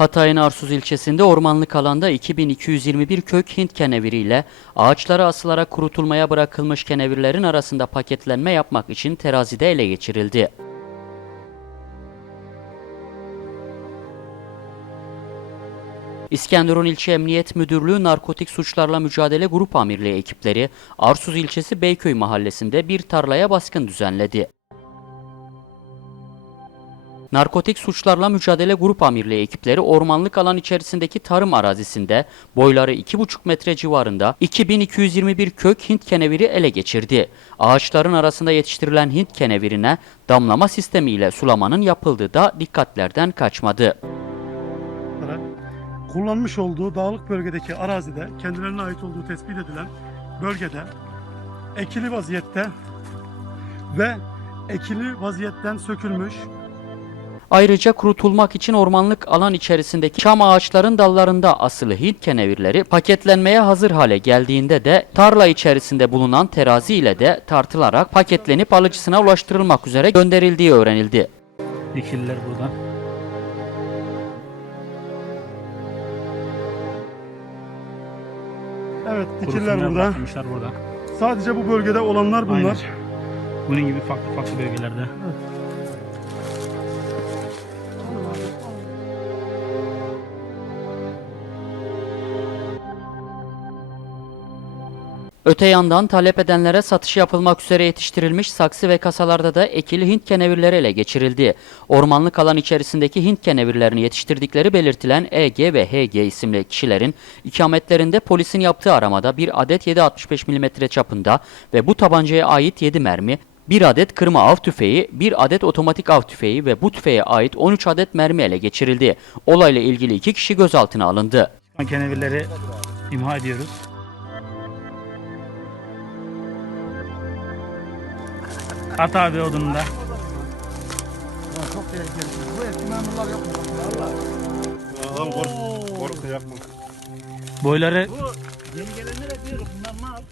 Hatay'ın Arsuz ilçesinde ormanlık alanda 2221 kök Hint keneviriyle ağaçlara asılarak kurutulmaya bırakılmış kenevirlerin arasında paketlenme yapmak için terazide ele geçirildi. İskenderun İlçe Emniyet Müdürlüğü Narkotik Suçlarla Mücadele Grup Amirliği ekipleri Arsuz ilçesi Beyköy mahallesinde bir tarlaya baskın düzenledi. Narkotik Suçlarla Mücadele Grup Amirliği ekipleri ormanlık alan içerisindeki tarım arazisinde boyları 2,5 metre civarında 2221 kök Hint keneviri ele geçirdi. Ağaçların arasında yetiştirilen Hint kenevirine damlama sistemiyle sulamanın yapıldığı da dikkatlerden kaçmadı. kullanmış olduğu dağlık bölgedeki arazide kendilerine ait olduğu tespit edilen bölgede ekili vaziyette ve ekili vaziyetten sökülmüş Ayrıca kurutulmak için ormanlık alan içerisindeki çam ağaçların dallarında asılı Hint kenevirleri paketlenmeye hazır hale geldiğinde de tarla içerisinde bulunan terazi ile de tartılarak paketlenip alıcısına ulaştırılmak üzere gönderildiği öğrenildi. Dikililer burada. evet dikiller burada. burada. Sadece bu bölgede olanlar bunlar. Aynen. Bunun gibi farklı farklı bölgelerde. Öte yandan talep edenlere satış yapılmak üzere yetiştirilmiş saksı ve kasalarda da ekili Hint kenevirleri ele geçirildi. Ormanlık alan içerisindeki Hint kenevirlerini yetiştirdikleri belirtilen EG ve HG isimli kişilerin ikametlerinde polisin yaptığı aramada bir adet 7.65 mm çapında ve bu tabancaya ait 7 mermi, bir adet kırma av tüfeği, bir adet otomatik av tüfeği ve bu tüfeğe ait 13 adet mermi ele geçirildi. Olayla ilgili iki kişi gözaltına alındı. Kenevirleri imha ediyoruz. At abi odununda. Adam kork korku yapma. Boyları Yeni gelenlere diyoruz bunlar mal.